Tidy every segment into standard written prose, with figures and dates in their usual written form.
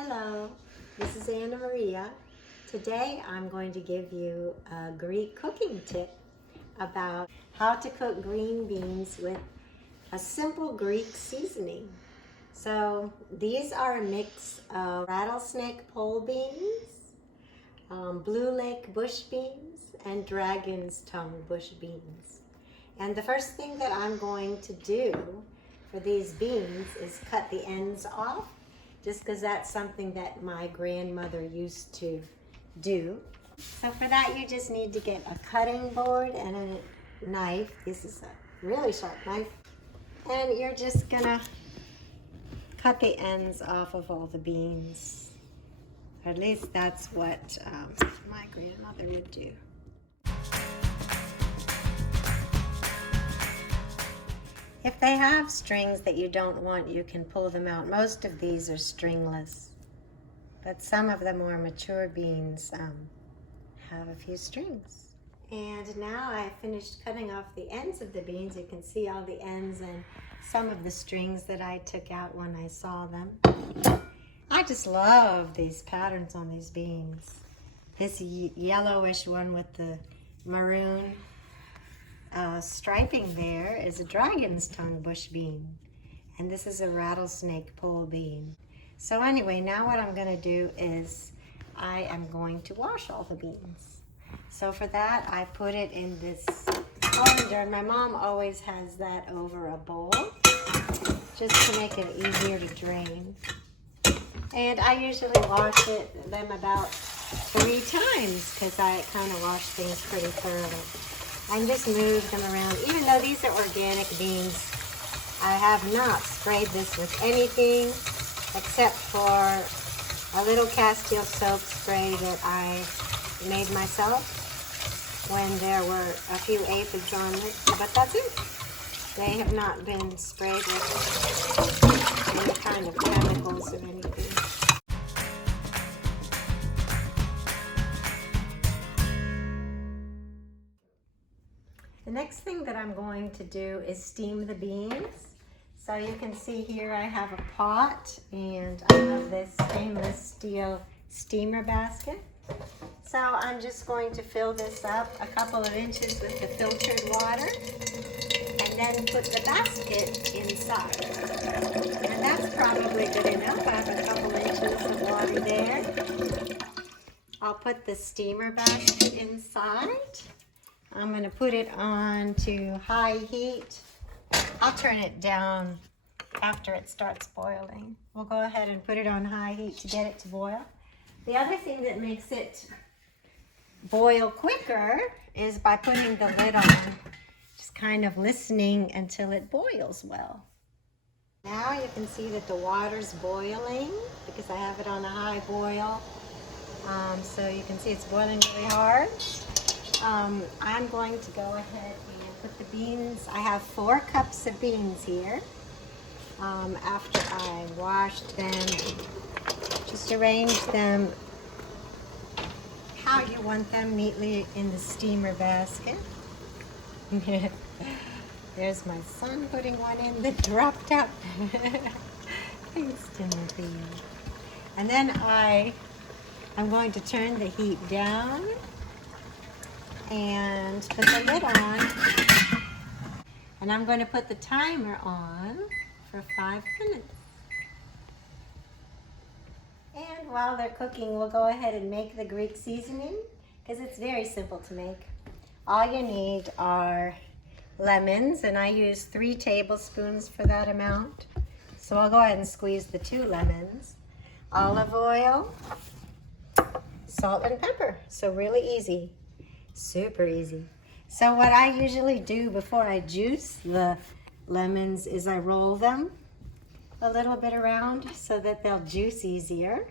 Hello, this is Anna Maria. Today I'm going to give you a Greek cooking tip about how to cook green beans with a simple Greek seasoning. So these are a mix of rattlesnake pole beans, blue lake bush beans, and dragon's tongue bush beans. And the first thing that I'm going to do for these beans is cut the ends off, just because that's something that my grandmother used to do. So for that, you just need to get a cutting board and a knife. This is a really sharp knife. And you're just gonna cut the ends off of all the beans. Or at least that's what my grandmother would do. If they have strings that you don't want, you can pull them out. Most of these are stringless, but some of the more mature beans have a few strings. And now I finished cutting off the ends of the beans. You can see all the ends and some of the strings that I took out when I saw them. I just love these patterns on these beans. This yellowish one with the maroon striping there is a dragon's tongue bush bean, and this is a rattlesnake pole bean. So anyway, now what I'm going to do is I am going to wash all the beans. So for that, I put it in this colander, and my mom always has that over a bowl just to make it easier to drain. And I usually wash them about 3 times because I kind of wash things pretty thoroughly. I just move them around. Even though these are organic beans, I have not sprayed this with anything except for a little Castile soap spray that I made myself when there were a few aphids on it, but that's it. They have not been sprayed with any kind of chemicals or anything. The next thing that I'm going to do is steam the beans. So you can see here I have a pot and I have this stainless steel steamer basket. So I'm just going to fill this up a couple of inches with the filtered water and then put the basket inside. And that's probably good enough. I have a couple inches of water there. I'll put the steamer basket inside. I'm going to put it on to high heat. I'll turn it down after it starts boiling. We'll go ahead and put it on high heat to get it to boil. The other thing that makes it boil quicker is by putting the lid on, just kind of listening until it boils well. Now you can see that the water's boiling because I have it on a high boil. So you can see it's boiling really hard. I'm going to go ahead and put the beans. I have 4 cups of beans here. After I washed them, just arrange them how you want them, neatly in the steamer basket. There's my son putting one in that dropped out. Thanks, Timothy. And then I'm going to turn the heat down and put the lid on, and I'm going to put the timer on for 5 minutes. And while they're cooking, we'll go ahead and make the Greek seasoning because it's very simple to make. All you need are lemons, and I use 3 tablespoons for that amount. So I'll go ahead and squeeze the 2 lemons, olive oil, salt and pepper. So really easy. Super easy. So what I usually do before I juice the lemons is I roll them a little bit around so that they'll juice easier.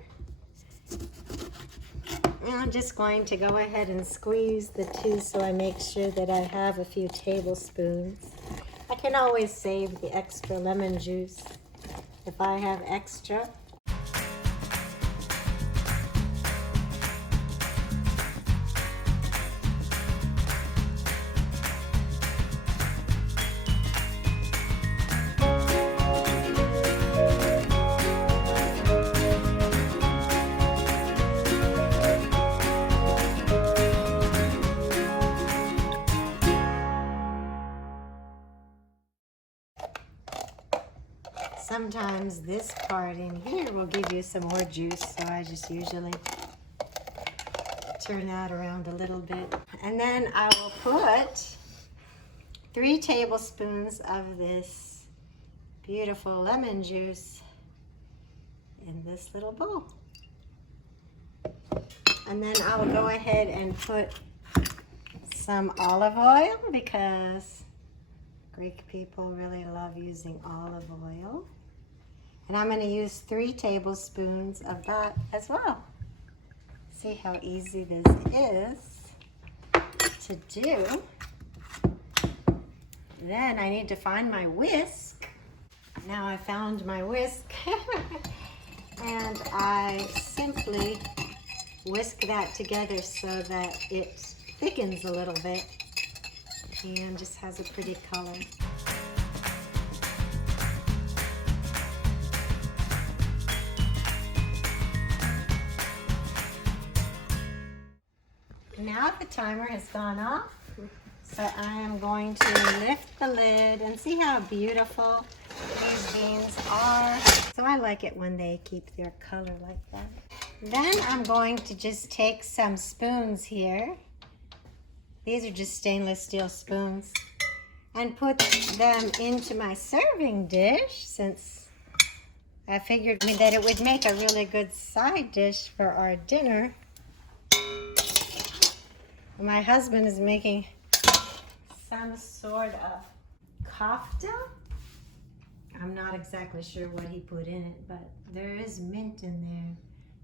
And I'm just going to go ahead and squeeze the 2 so I make sure that I have a few tablespoons. I can always save the extra lemon juice if I have extra. sometimes this part in here will give you some more juice, so I just usually turn that around a little bit. And then I will put 3 tablespoons of this beautiful lemon juice in this little bowl. And then I'll go ahead and put some olive oil because Greek people really love using olive oil. And I'm going to use 3 tablespoons of that as well. See how easy this is to do. Then I need to find my whisk. Now I found my whisk. And I simply whisk that together so that it thickens a little bit and just has a pretty color. Now the timer has gone off, so I am going to lift the lid and see how beautiful these beans are. So I like it when they keep their color like that. Then I'm going to just take some spoons here. These are just stainless steel spoons. And put them into my serving dish since I figured that it would make a really good side dish for our dinner. My husband is making some sort of kofta. I'm not exactly sure what he put in it, but there is mint in there.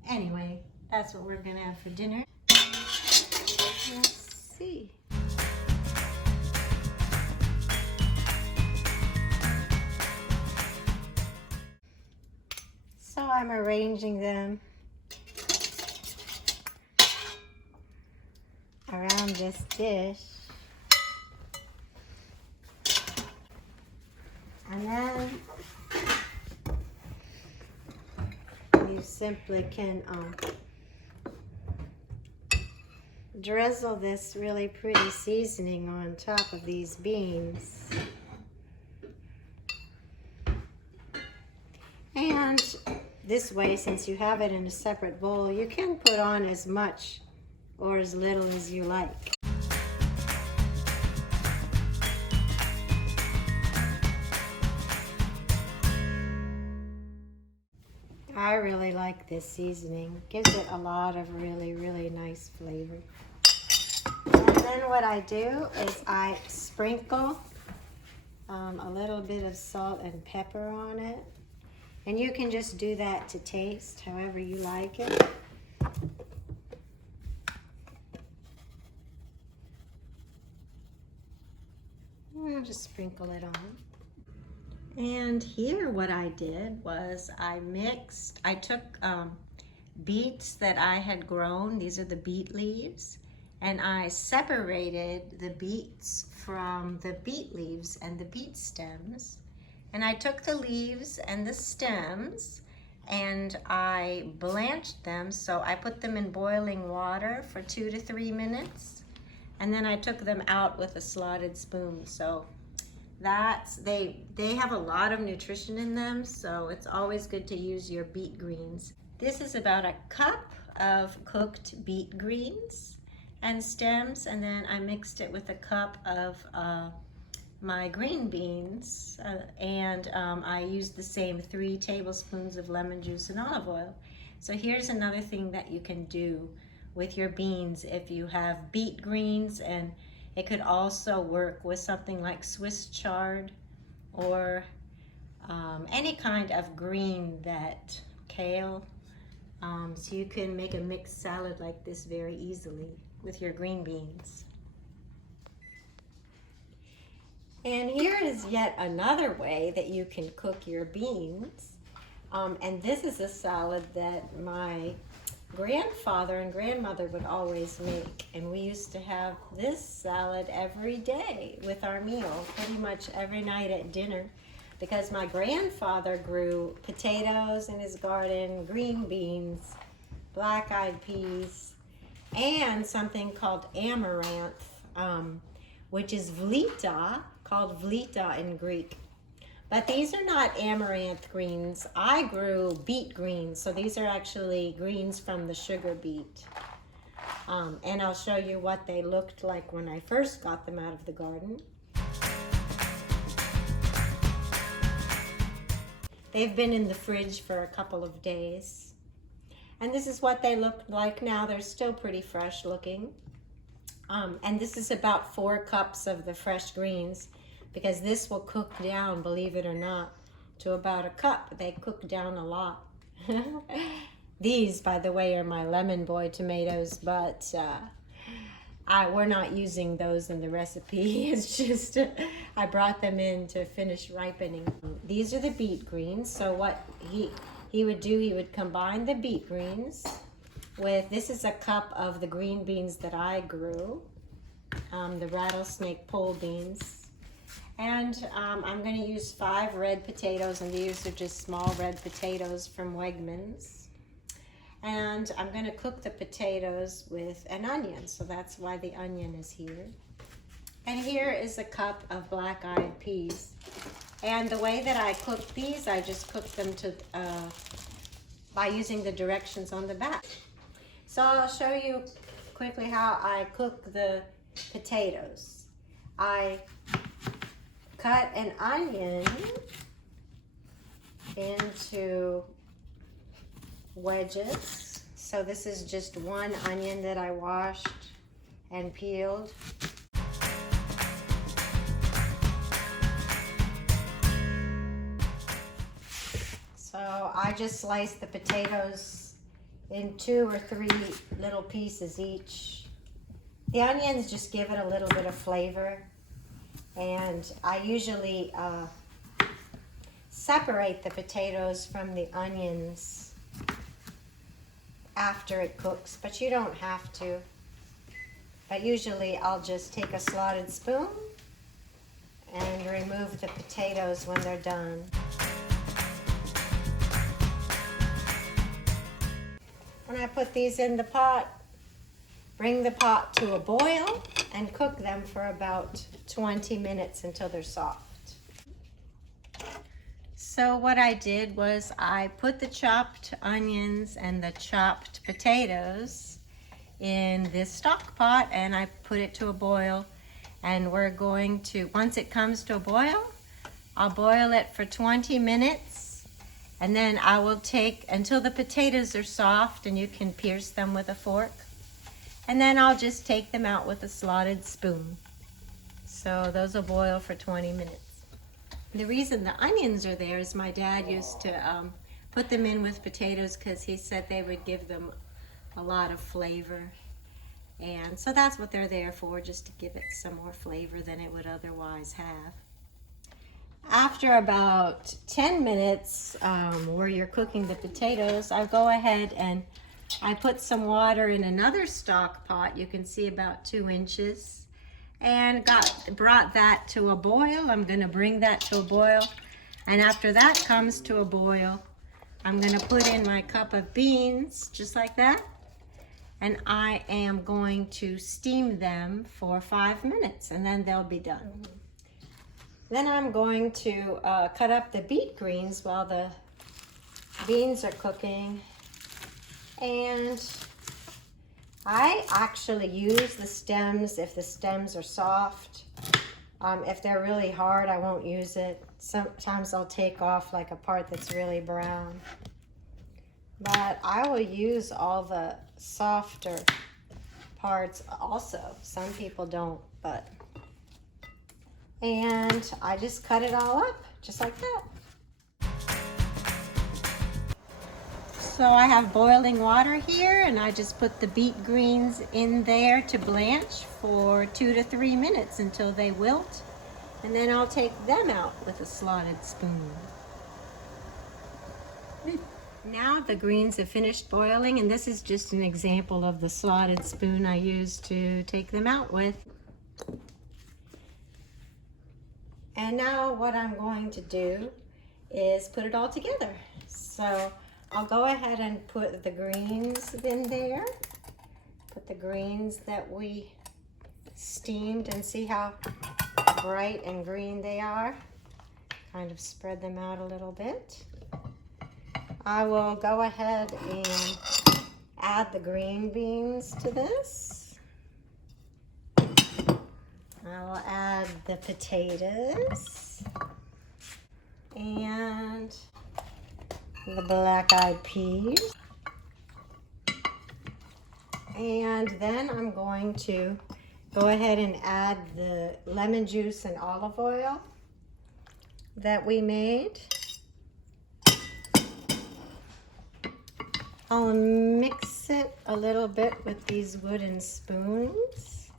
Anyway, that's what we're gonna have for dinner. Let's see. So I'm arranging them around this dish. And then you simply can drizzle this really pretty seasoning on top of these beans. And this way, since you have it in a separate bowl, you can put on as much or as little as you like. I really like this seasoning. Gives it a lot of really, really nice flavor. And then what I do is I sprinkle a little bit of salt and pepper on it. And you can just do that to taste, however you like it. I'll just sprinkle it on. And here what I did was I took beets that I had grown. These are the beet leaves. And I separated the beets from the beet leaves and the beet stems. And I took the leaves and the stems and I blanched them. So I put them in boiling water for 2 to 3 minutes. And then I took them out with a slotted spoon. So they have a lot of nutrition in them, so it's always good to use your beet greens. This is about a cup of cooked beet greens and stems, and then I mixed it with a cup of my green beans, and I used the same 3 tablespoons of lemon juice and olive oil. So here's another thing that you can do with your beans if you have beet greens, and it could also work with something like Swiss chard or any kind of green, that kale. So you can make a mixed salad like this very easily with your green beans. And here is yet another way that you can cook your beans. And this is a salad that my grandfather and grandmother would always make, and we used to have this salad every day with our meal, pretty much every night at dinner, because my grandfather grew potatoes in his garden, green beans, black-eyed peas, and something called amaranth, which is vlita, called vlita in Greek. But these are not amaranth greens. I grew beet greens, so these are actually greens from the sugar beet. And I'll show you what they looked like when I first got them out of the garden. They've been in the fridge for a couple of days. And this is what they look like now. They're still pretty fresh looking. And this is about 4 cups of the fresh greens, because this will cook down, believe it or not, to about a cup. They cook down a lot. These, by the way, are my lemon boy tomatoes, but we're not using those in the recipe. It's just I brought them in to finish ripening. These are the beet greens. So what he would do, he would combine the beet greens with, this is a cup of the green beans that I grew, the rattlesnake pole beans. And I'm going to use 5 red potatoes, and these are just small red potatoes from Wegmans. And I'm going to cook the potatoes with an onion, so that's why the onion is here. And here is a cup of black-eyed peas. And the way that I cook these, I just cook them by using the directions on the back. So I'll show you quickly how I cook the potatoes. I cut an onion into wedges. So this is just 1 onion that I washed and peeled. So I just sliced the potatoes in 2 or 3 little pieces each. The onions just give it a little bit of flavor, and I usually separate the potatoes from the onions after it cooks, but you don't have to. But usually I'll just take a slotted spoon and remove the potatoes when they're done. And I put these in the pot, bring the pot to a boil, and cook them for about 20 minutes until they're soft. So what I did was I put the chopped onions and the chopped potatoes in this stock pot, and I put it to a boil. And we're going to, once it comes to a boil, I'll boil it for 20 minutes. And then I will take until the potatoes are soft and you can pierce them with a fork. And then I'll just take them out with a slotted spoon. So those will boil for 20 minutes. The reason the onions are there is my dad used to put them in with potatoes because he said they would give them a lot of flavor. And so that's what they're there for, just to give it some more flavor than it would otherwise have. After about 10 minutes where you're cooking the potatoes, I go ahead and I put some water in another stock pot. You can see about 2 inches. And brought that to a boil. I'm going to bring that to a boil. And after that comes to a boil, I'm going to put in my cup of beans, just like that. And I am going to steam them for 5 minutes, and then they'll be done. Then I'm going to cut up the beet greens while the beans are cooking. And I actually use the stems if the stems are soft. If they're really hard, I won't use it. Sometimes I'll take off like a part that's really brown. But I will use all the softer parts also. Some people don't, but. And I just cut it all up, just like that. So I have boiling water here, and I just put the beet greens in there to blanch for 2 to 3 minutes until they wilt. And then I'll take them out with a slotted spoon. Now the greens have finished boiling, and this is just an example of the slotted spoon I used to take them out with. And now what I'm going to do is put it all together. So I'll go ahead and put the greens in there. Put the greens that we steamed, and see how bright and green they are. kind of spread them out a little bit. I will go ahead and add the green beans to this. I will add the potatoes and the black-eyed peas. And then I'm going to go ahead and add the lemon juice and olive oil that we made. I'll mix it a little bit with these wooden spoons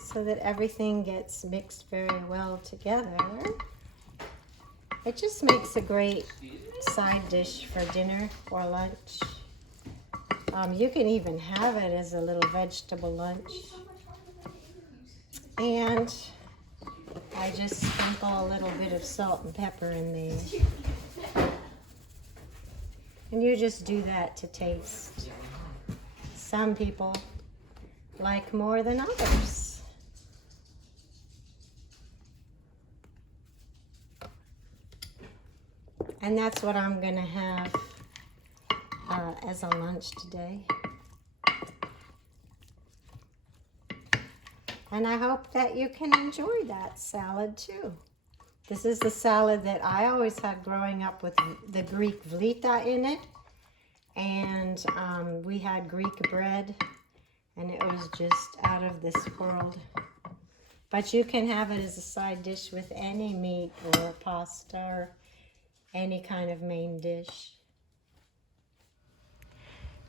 so that everything gets mixed very well together. It just makes a great side dish for dinner or lunch. You can even have it as a little vegetable lunch. And I just sprinkle a little bit of salt and pepper in there. And you just do that to taste. Some people like more than others. And that's what I'm gonna have as a lunch today. And I hope that you can enjoy that salad too. This is the salad that I always had growing up with the Greek vlita in it. And we had Greek bread, and it was just out of this world. But you can have it as a side dish with any meat or pasta or any kind of main dish.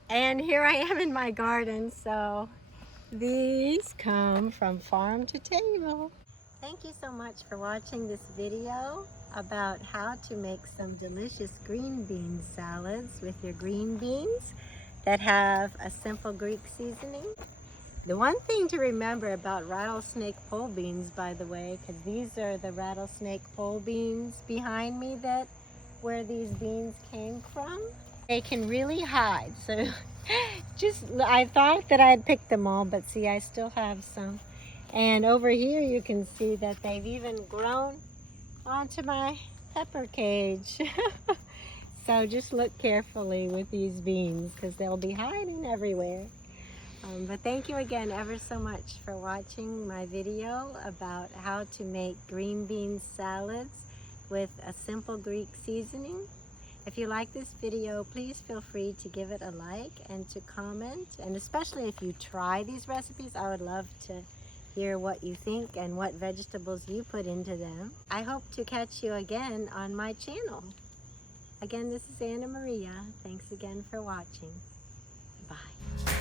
And here I am in my garden, so these come from farm to table. Thank you so much for watching this video about how to make some delicious green bean salads with your green beans that have a simple Greek seasoning. The one thing to remember about rattlesnake pole beans, by the way, because these are the rattlesnake pole beans behind me, that where these beans came from, they can really hide. So I thought that I'd picked them all, but see, I still have some. And over here you can see that they've even grown onto my pepper cage. So just look carefully with these beans because they'll be hiding everywhere. But thank you again ever so much for watching my video about how to make green bean salads with a simple Greek seasoning. If you like this video, please feel free to give it a like and to comment. And especially if you try these recipes, I would love to hear what you think and what vegetables you put into them. I hope to catch you again on my channel. Again, this is Anna Maria. Thanks again for watching. Bye.